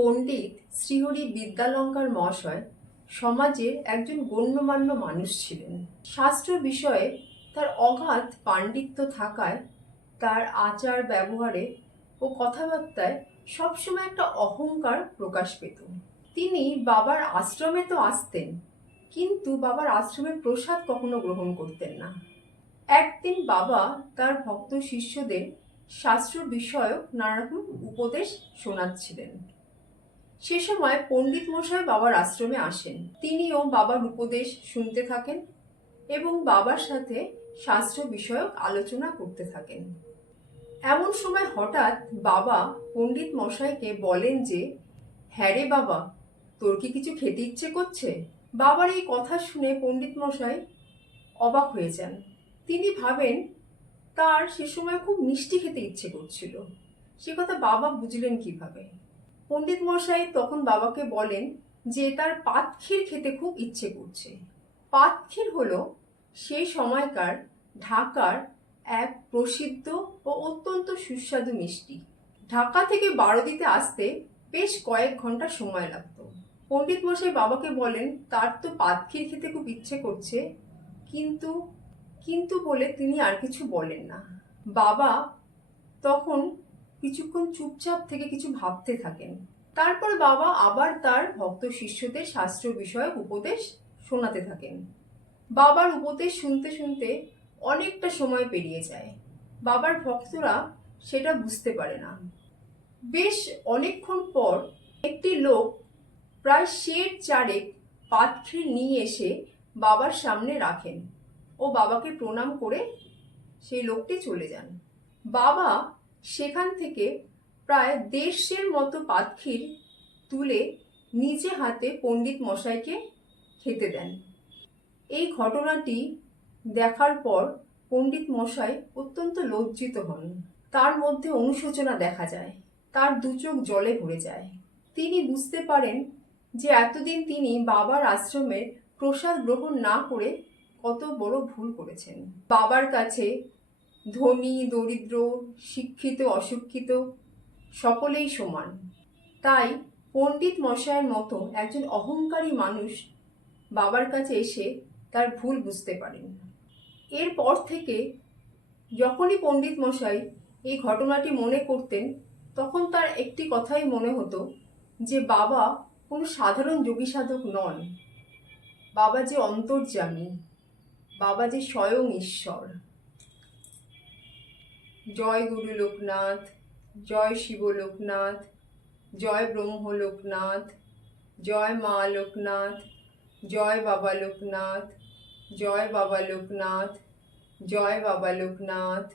পণ্ডিত শ্রীহরি বিদ্যালঙ্কার মহাশয় সমাজের একজন গণ্যমান্য মানুষ ছিলেন। শাস্ত্র বিষয়ে তার অগাধ পাণ্ডিত্য থাকায় তার আচার ব্যবহারে ও কথাবার্তায় সবসময় একটা অহংকার প্রকাশ পেত। তিনি বাবার আশ্রমে তো আসতেন, কিন্তু বাবার আশ্রমের প্রসাদ কখনো গ্রহণ করতেন না। একদিন বাবা তার ভক্ত শিষ্যদের শাস্ত্র বিষয়ক নানা রকম উপদেশ শোনাচ্ছিলেন। সে সময় পণ্ডিত মশাই বাবার আশ্রমে আসেন। তিনিও বাবার উপদেশ শুনতে থাকেন এবং বাবার সাথে শাস্ত্র বিষয়ক আলোচনা করতে থাকেন। এমন সময় হঠাৎ বাবা পণ্ডিত মশাইকে বলেন যে হ্যাঁ রে বাবা, তোর কি কিছু খেতে ইচ্ছে করছে? বাবার এই কথা শুনে পণ্ডিত মশাই অবাক হয়ে যান। তিনি ভাবেন, তার সে সময় খুব মিষ্টি খেতে ইচ্ছে করছিল। সে কথা বাবা বুঝলেন কীভাবে? পণ্ডিত মশাই তখন বাবাকে বলেন যে তার পাতক্ষীর খেতে খুব ইচ্ছে করছে। পাতক্ষীর হলো সেই সময়কার ঢাকার এক প্রসিদ্ধ ও অত্যন্ত সুস্বাদু মিষ্টি। ঢাকা থেকে বারোদিতে আসতে বেশ কয়েক ঘণ্টা সময় লাগতো। পণ্ডিত মশাই বাবাকে বলেন, তার তো পাতক্ষীর খেতে খুব ইচ্ছে করছে, কিন্তু কিন্তু বলে তিনি আর কিছু বলেন না। বাবা তখন কিছুক্ষণ চুপচাপ থেকে কিছু ভাবতে থাকেন। তারপর বাবা আবার তার ভক্ত শিষ্যদের শাস্ত্র বিষয়ক উপদেশ শোনাতে থাকেন। বাবার উপদেশ শুনতে শুনতে অনেকটা সময় পেরিয়ে যায়। বাবার ভক্তরা সেটা বুঝতে পারে না। বেশ অনেকক্ষণ পর একটি লোক প্রায় শের চারেক পাত্রে নিয়ে এসে বাবার সামনে রাখেন ও বাবাকে প্রণাম করে সেই লোকটি চলে যান। বাবা সেখান থেকে প্রায় দেড়শের মতো পাতখির তুলে নিজে হাতে পণ্ডিত মশাইকে খেতে দেন। এই ঘটনাটি দেখার পর পণ্ডিত মশাই অত্যন্ত লজ্জিত হন। তার মধ্যে অনুশোচনা দেখা যায়, তার দু চোখ জলে ভরে যায়। তিনি বুঝতে পারেন যে এতদিন তিনি বাবার আশ্রমের প্রসাদ গ্রহণ না করে কত বড় ভুল করেছেন। বাবার কাছে ধনী, দরিদ্র, শিক্ষিত, অশিক্ষিত, সকলেই সমান। তাই পণ্ডিত মশাইয়ের মতো একজন অহংকারী মানুষ বাবার কাছে এসে তার ভুল বুঝতে পারেন। এরপর থেকে যখনই পণ্ডিত মশাই এই ঘটনাটি মনে করতেন, তখন তার একটি কথাই মনে হতো যে, বাবা কোনো সাধারণ যোগী সাধক নন। বাবা যে অন্তর্যামী, বাবা যে স্বয়ং ঈশ্বর। জয় গুরু লোকনাথ, জয় শিব লোকনাথ, জয় ব্রহ্ম লোকনাথ, জয় মা লোকনাথ, জয় বাবা লোকনাথ, জয় বাবা লোকনাথ, জয় বাবা লোকনাথ।